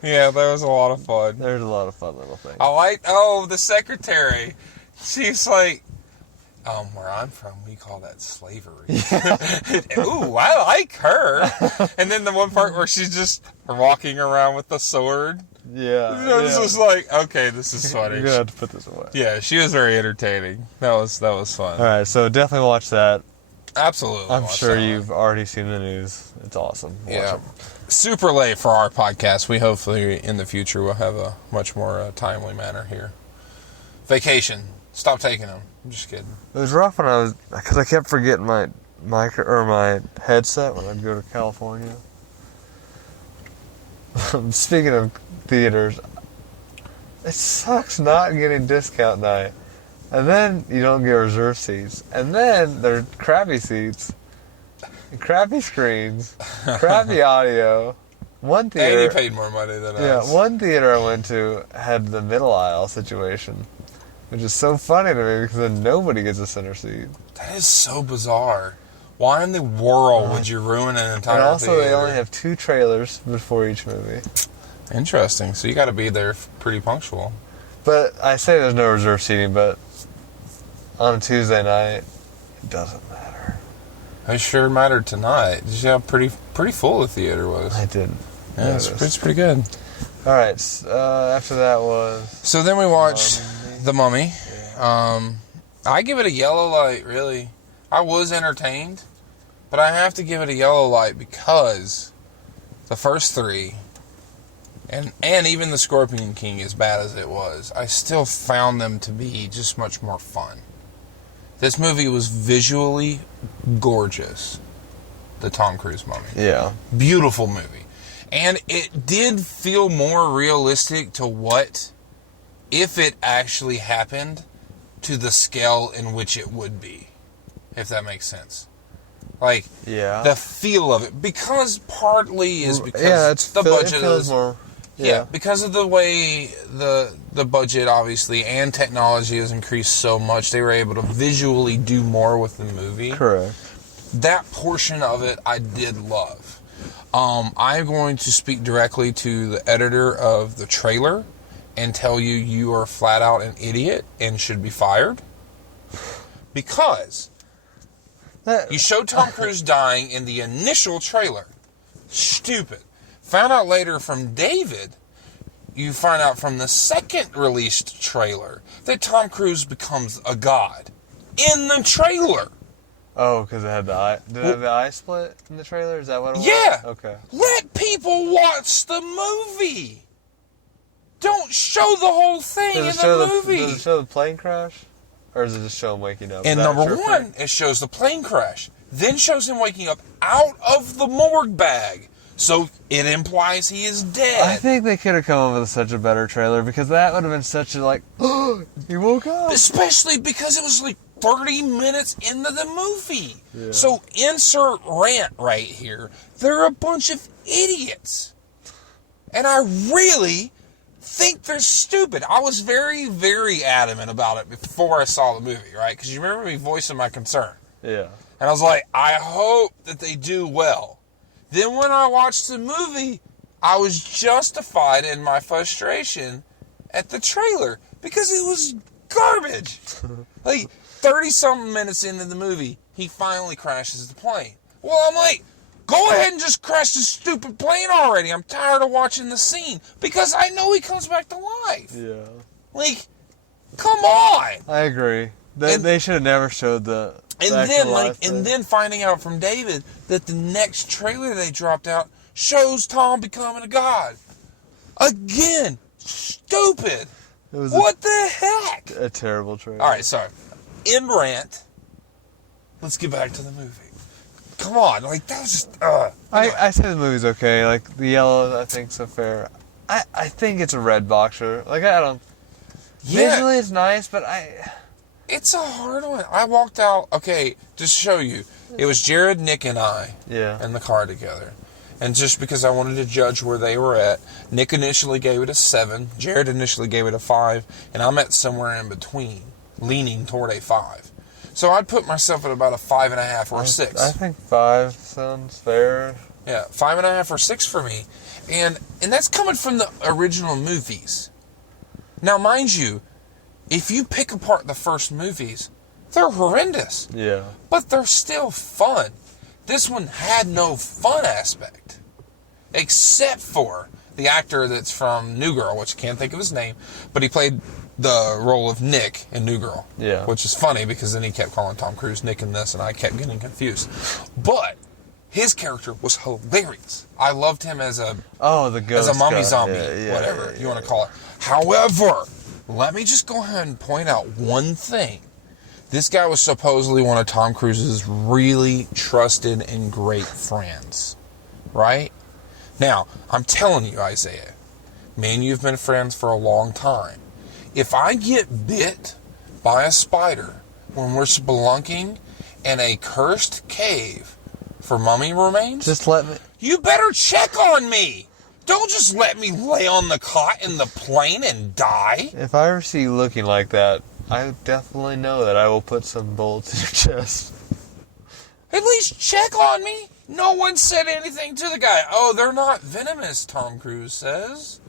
Yeah, that was a lot of fun. There's a lot of fun little things. I like, the secretary. She's like, where I'm from, we call that slavery. Ooh, I like her. And then the one part where she's just walking around with the sword. Yeah. It was just like, okay, this is funny. You're going to have to put this away. Yeah, she was very entertaining. That was fun. All right, so definitely watch that. Absolutely. I'm sure you've already seen the news. It's awesome. Watch it. Super late for our podcast. We hopefully in the future will have a much more timely manner here. Vacation. Stop taking them. I'm just kidding. It was rough when because I kept forgetting my my headset when I'd go to California. Speaking of theaters, it sucks not getting discount night. And then you don't get reserved seats. And then they're crappy seats, crappy screens, crappy audio. One theater. And you paid more money than us. Yeah, one theater I went to had the middle aisle situation, which is so funny to me because then nobody gets a center seat. That is so bizarre. Why in the world would you ruin an entire And also, theater? they only have 2 trailers before each movie. Interesting. So you got to be there pretty punctual. But I say there's no reserve seating, but on a Tuesday night, it doesn't matter. It sure mattered tonight. Did you see how pretty full the theater was? I didn't. Yeah, it's pretty good. All right. After that was... So then we watched The Mummy. Yeah. I give it a yellow light, really. I was entertained, but I have to give it a yellow light because the first 3, and even The Scorpion King, as bad as it was, I still found them to be just much more fun. This movie was visually gorgeous. The Tom Cruise Mummy. Yeah. Beautiful movie. And it did feel more realistic to what, if it actually happened, to the scale in which it would be. If that makes sense. Like, the feel of it. Because partly is because the budget is... Yeah, because of the way the budget, obviously, and technology has increased so much, they were able to visually do more with the movie. Correct. That portion of it I did love. I'm going to speak directly to the editor of the trailer and tell you are flat out an idiot and should be fired. Because you showed Tom Cruise dying in the initial trailer. Stupid. Found out later from David, you find out from the second released trailer that Tom Cruise becomes a god. In the trailer. Oh, because it had the eye. Did it have the eye split in the trailer? Is that what it was? Yeah. Okay. Let people watch the movie. Don't show the whole thing in the movie. Does it show the plane crash? Or does it just show him waking up? In number one, it shows the plane crash. Then shows him waking up out of the morgue bag. So it implies he is dead. I think they could have come up with such a better trailer because that would have been such a oh, he woke up. Especially because it was like 30 minutes into the movie. Yeah. So insert rant right here. They're a bunch of idiots. And I really think they're stupid. I was very, very adamant about it before I saw the movie, right? Because you remember me voicing my concern. Yeah. And I was like, I hope that they do well. Then when I watched the movie, I was justified in my frustration at the trailer because it was garbage. Like 30-something minutes into the movie, he finally crashes the plane. Well, I'm like, go ahead and just crash this stupid plane already. I'm tired of watching the scene because I know he comes back to life. Yeah. Like, come on. I agree. They should have never showed the. And then finding out from David that the next trailer they dropped out shows Tom becoming a god. Again, stupid. What the heck? A terrible trailer. All right, sorry. End rant. Let's get back to the movie. Come on, like that was just. I say the movie's okay. Like the yellow, I think so fair. I think it's a red boxer. Like I don't. Yeah. Visually, it's nice, but It's a hard one. I walked out, okay, just to show you. It was Jared, Nick, and I in the car together. And just because I wanted to judge where they were at, Nick initially gave it a 7, Jared initially gave it a 5, and I'm at somewhere in between, leaning toward a 5. So I'd put myself at about a 5.5 or a 6. I think 5 sounds fair. Yeah, 5.5 or 6 for me. And that's coming from the original movies. Now, mind you, if you pick apart the first movies, they're horrendous. Yeah. But they're still fun. This one had no fun aspect. Except for the actor that's from New Girl, which I can't think of his name, but he played the role of Nick in New Girl. Yeah. Which is funny because then he kept calling Tom Cruise Nick in this and I kept getting confused. But his character was hilarious. I loved him as a the ghost as a mummy guy. zombie, Yeah, whatever you want to call it. However, let me just go ahead and point out one thing. This guy was supposedly one of Tom Cruise's really trusted and great friends. Right? Now, I'm telling you, Isaiah, me and you've been friends for a long time. If I get bit by a spider when we're spelunking in a cursed cave for mummy remains, just let me. You better check on me. Don't just let me lay on the cot in the plane and die. If I ever see you looking like that, I definitely know that I will put some bullets in your chest. At least check on me. No one said anything to the guy. Oh, they're not venomous, Tom Cruise says.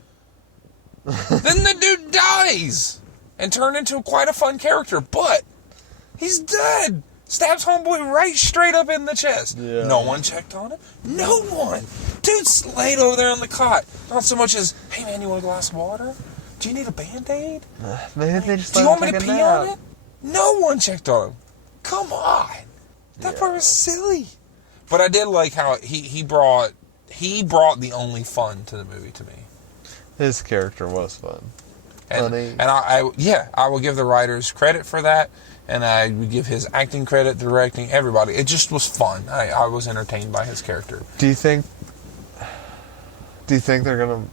Then the dude dies and turned into quite a fun character, but he's dead. Stabs homeboy right straight up in the chest. Yeah. No one checked on him. No one. Dude's laid over there on the cot. Not so much as, hey man, you want a glass of water? Do you need a Band-Aid? Maybe they just Do you want me to take a pee nap. on it? No one checked on him. Come on. That part was silly. But I did like how he brought the only fun to the movie to me. His character was fun. Funny. And I will give the writers credit for that, and I would give his acting credit, directing, everybody. It just was fun. I was entertained by his character. Do you think they're gonna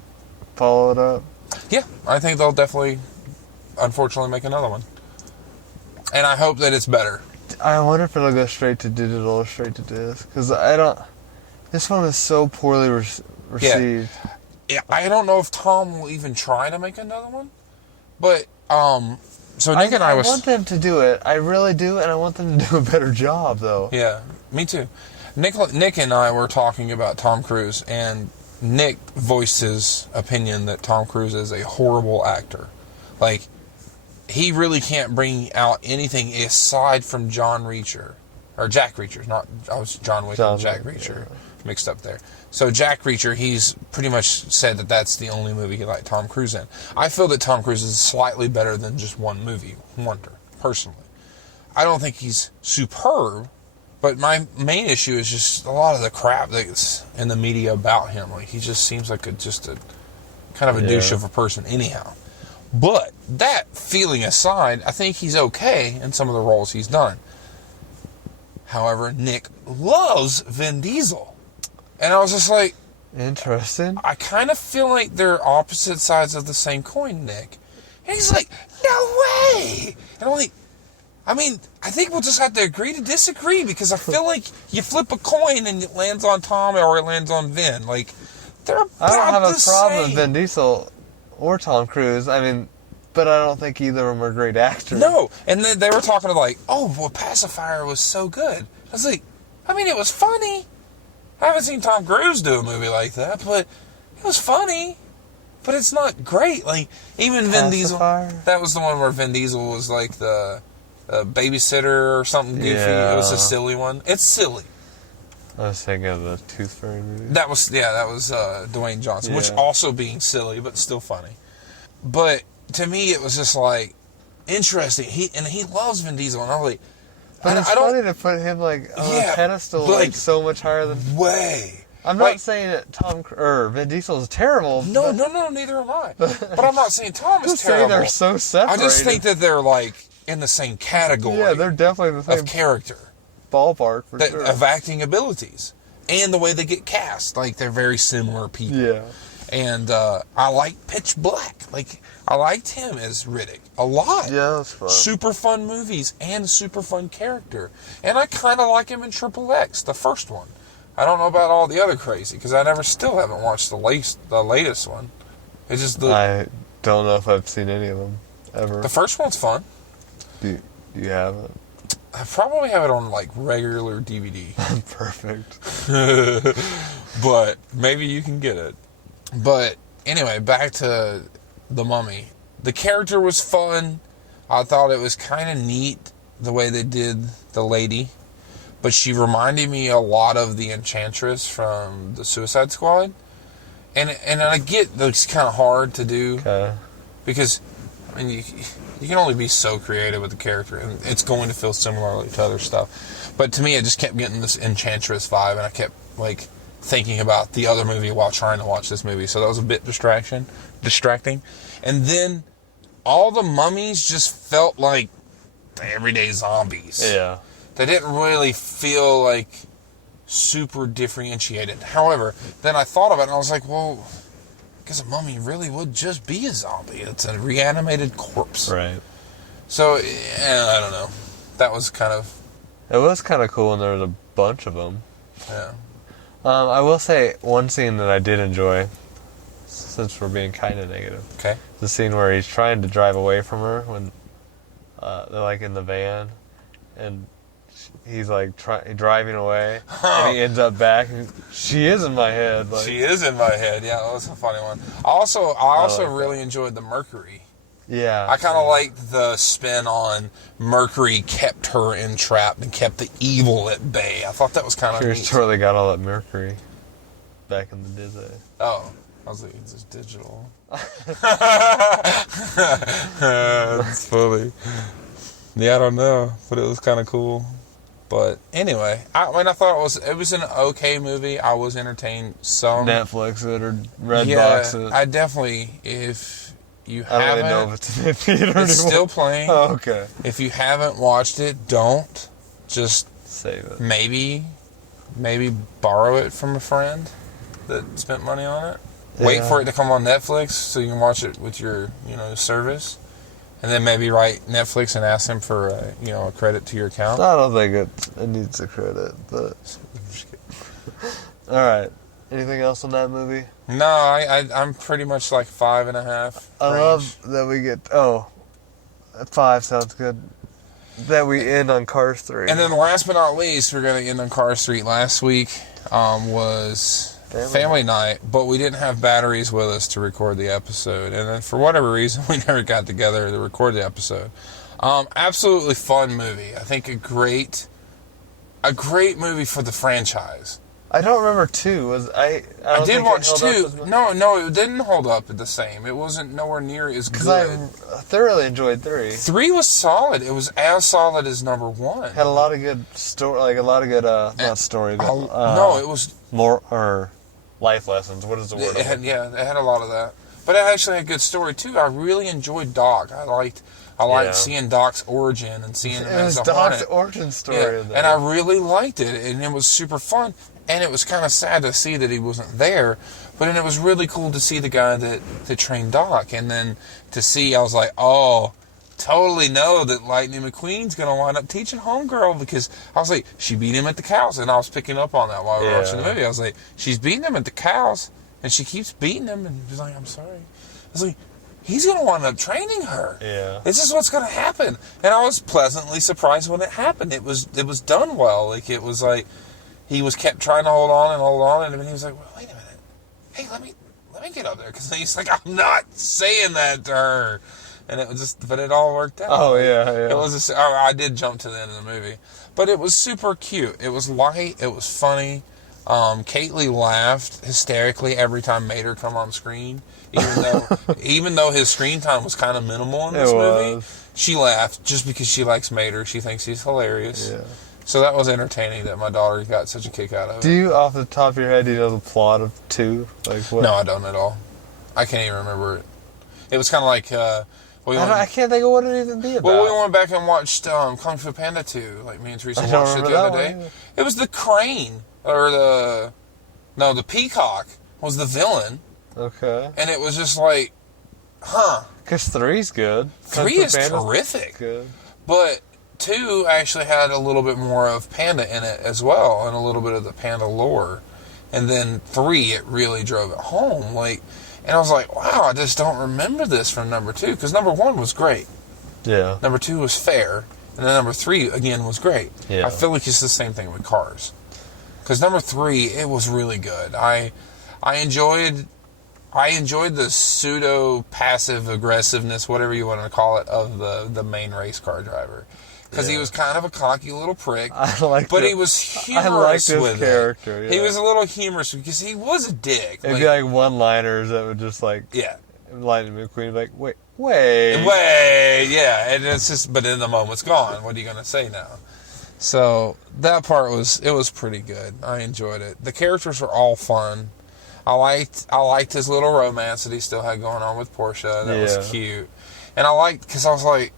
follow it up? Yeah, I think they'll definitely, unfortunately, make another one. And I hope that it's better. I wonder if it'll go straight to digital or straight to disc. Because this one is so poorly received. I don't know if Tom will even try to make another one, but so Nick and I want them to do it. I really do, and I want them to do a better job, though. Yeah, me too. Nick and I were talking about Tom Cruise, and Nick voiced his opinion that Tom Cruise is a horrible actor. Like, he really can't bring out anything aside from John Reacher. Or Jack Reacher. I was John Wick and Jack Reacher. Yeah. Mixed up there. So Jack Reacher, he's pretty much said that that's the only movie he liked Tom Cruise in. I feel that Tom Cruise is slightly better than just one movie wonder, personally. I don't think he's superb, but my main issue is just a lot of the crap that's in the media about him. Like, he just seems like just a kind of a douche of a person anyhow. But that feeling aside, I think he's okay in some of the roles he's done. However, Nick loves Vin Diesel. And I was just like... Interesting. I kind of feel like they're opposite sides of the same coin, Nick. And he's like, no way! And I'm like, I mean, I think we'll just have to agree to disagree, because I feel like you flip a coin and it lands on Tom or it lands on Vin. Like, they're about the same. I don't have a problem with Vin Diesel or Tom Cruise. I mean, but I don't think either of them are great actors. No, and they were talking like, oh, well, Pacifier was so good. I was like, I mean, it was funny. I haven't seen Tom Cruise do a movie like that, but it was funny. But it's not great. Like, even Vin Diesel, that was the one where Vin Diesel was like the babysitter or something goofy. Yeah. It was a silly one. It's silly. I was thinking of the Tooth Fairy movie. That was Dwayne Johnson, which also being silly, but still funny. But to me, it was just like interesting. He loves Vin Diesel, and I'm like, but it's funny to put him like on a pedestal, like so much higher than way. I'm not saying that Vin Diesel is terrible. No, neither am I. But I'm not saying Tom is terrible. They're so separated. I just think that they're like in the same category. Yeah, they're definitely the same of character, ballpark for sure, of acting abilities, and the way they get cast. Like, they're very similar people. Yeah. And I like Pitch Black. Like, I liked him as Riddick a lot. Yeah, that's fun. Super fun movies and super fun character. And I kind of like him in Triple X, the first one. I don't know about all the other crazy, because I still haven't watched the latest one. It's just I don't know if I've seen any of them ever. The first one's fun. Do you have it? I probably have it on like regular DVD. Perfect. But maybe you can get it. But anyway, back to The Mummy. The character was fun. I thought it was kind of neat the way they did the lady. But she reminded me a lot of the Enchantress from the Suicide Squad. And I get that it's kind of hard to do. Okay. Because, I mean, you can only be so creative with the character. And it's going to feel similarly to other stuff. But to me, I just kept getting this Enchantress vibe. And I kept, like, thinking about the other movie while trying to watch this movie. So that was a bit distracting. And then all the mummies just felt like everyday zombies. Yeah. They didn't really feel like super differentiated. However, then I thought about it and I was like, well, I guess a mummy really would just be a zombie. It's a reanimated corpse. Right. So, I don't know. That was kind of... It was kind of cool, and there was a bunch of them. Yeah. I will say one scene that I did enjoy, since we're being kind of negative. Okay. The scene where he's trying to drive away from her when they're like in the van, and he's like driving away, and he ends up back. And she is in my head. Like, she is in my head. Yeah, that was a funny one. I also really enjoyed the Mercury. Yeah. I kind of liked the spin on Mercury kept her entrapped and kept the evil at bay. I thought that was kind of neat. Sure they got all that Mercury back in the Disney. Oh. I was like, it's just digital. That's funny. Yeah, I don't know, but it was kind of cool. But anyway, I thought it was an okay movie. I was entertained some. Netflix it or Redbox it. I definitely, if you I haven't, don't even know if it's in the theater anymore. It's still playing. Oh, okay. If you haven't watched it, don't. Just save it. Maybe borrow it from a friend that spent money on it. Wait for it to come on Netflix so you can watch it with your, service. And then maybe write Netflix and ask them for, a credit to your account. I don't think it needs a credit, but... All right. Anything else on that movie? No, I'm pretty much like 5.5. I love that we get 5 sounds good. That we end on Cars 3. And then last but not least, we're going to end on Cars 3. Last week was family night, but we didn't have batteries with us to record the episode. And then for whatever reason, we never got together to record the episode. Absolutely fun movie. I think a great movie for the franchise. I don't remember 2. I did watch 2. No, it didn't hold up the same. It wasn't nowhere near as good. Because I thoroughly enjoyed 3. 3 was solid. It was as solid as number 1. Had a lot of good story, like a lot of good not story, but no, it was more or life lessons. What is the word? It had a lot of that. But it actually had a good story too. I really enjoyed Doc. I liked seeing Doc's origin and seeing him as a Hornet. Doc's origin story. Yeah. And I really liked it, and it was super fun. And it was kind of sad to see that he wasn't there, but then it was really cool to see the guy that trained Doc. And then to see, I was like, oh, totally know that Lightning McQueen's going to wind up teaching Homegirl, because I was like, she beat him at the cows. And I was picking up on that while we were watching the movie. I was like, she's beating him at the cows, and she keeps beating him. And he's like, I'm sorry. I was like, he's going to wind up training her. Yeah. This is what's going to happen. And I was pleasantly surprised when it happened. It was done well. Like, it was like, he was kept trying to hold on, and then he was like, well, wait a minute. Hey, let me get up there. Because he's like, I'm not saying that to her. And it was just, but it all worked out. Oh, yeah. It was, I did jump to the end of the movie. But it was super cute. It was light. It was funny. Kately laughed hysterically every time Mater come on screen. Even though his screen time was kind of minimal in this movie, she laughed just because she likes Mater. She thinks he's hilarious. Yeah. So that was entertaining that my daughter got such a kick out of it. Do you, off the top of your head, do you know the plot of 2? Like what? No, I don't at all. I can't even remember it. It was kind of like... I can't think of what it even be about. Well, we went back and watched Kung Fu Panda 2. Like, me and Teresa watched it the other day. Either. It was the crane, or the peacock was the villain. Okay. And it was just like, Because 3's good. 3 is terrific. Good. But 2 actually had a little bit more of Panda in it as well, and a little bit of the Panda lore. And then 3, it really drove it home. Like, and I was like, wow, I just don't remember this from number 2. Because number 1 was great. Yeah. Number 2 was fair. And then number 3, again, was great. Yeah. I feel like it's the same thing with Cars. Because number 3, it was really good. I enjoyed the pseudo-passive aggressiveness, whatever you want to call it, of the main race car driver. Because he was kind of a cocky little prick, but he was humorous with character. It. Yeah. He was a little humorous because he was a dick. It'd be like one-liners that would just like... Yeah. Lightning McQueen would be like, wait. Yeah. And it's just, but in the moment's gone. What are you going to say now? So that part was pretty good. I enjoyed it. The characters were all fun. I liked his little romance that he still had going on with Portia. That was cute. And I liked, because I was like,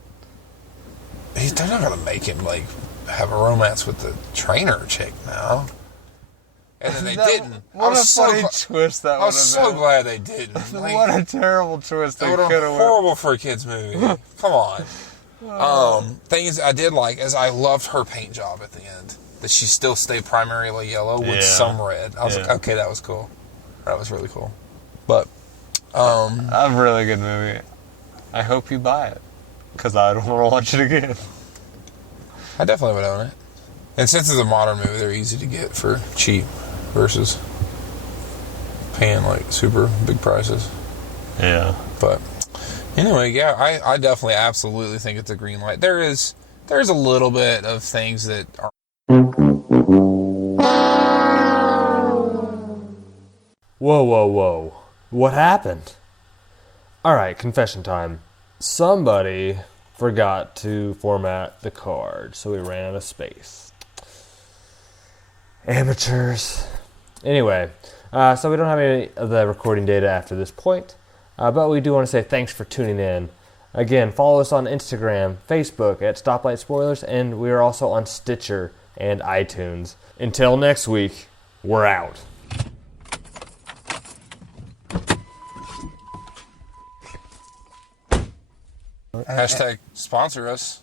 they're not going to make him, like, have a romance with the trainer chick now. And then they didn't. What a funny twist that would have been. I was so glad they didn't. Like, what a terrible twist they could have been. Horrible for a kid's movie. Come on. Things I did like is I loved her paint job at the end. That she still stayed primarily yellow with some red. I was like, okay, that was cool. That was really cool. But, a really good movie. I hope you buy it. Because I don't want to watch it again. I definitely would own it. And since it's a modern movie, they're easy to get for cheap versus paying like super big prices. Yeah. But anyway, yeah, I definitely absolutely think it's a green light. There's a little bit of things that are... Whoa. What happened? Alright, confession time. Somebody forgot to format the card, so we ran out of space. Amateurs. Anyway, so we don't have any of the recording data after this point, but we do want to say thanks for tuning in. Again, follow us on Instagram, Facebook at StoplightSpoilers, and we are also on Stitcher and iTunes. Until next week, we're out. Hashtag sponsor us.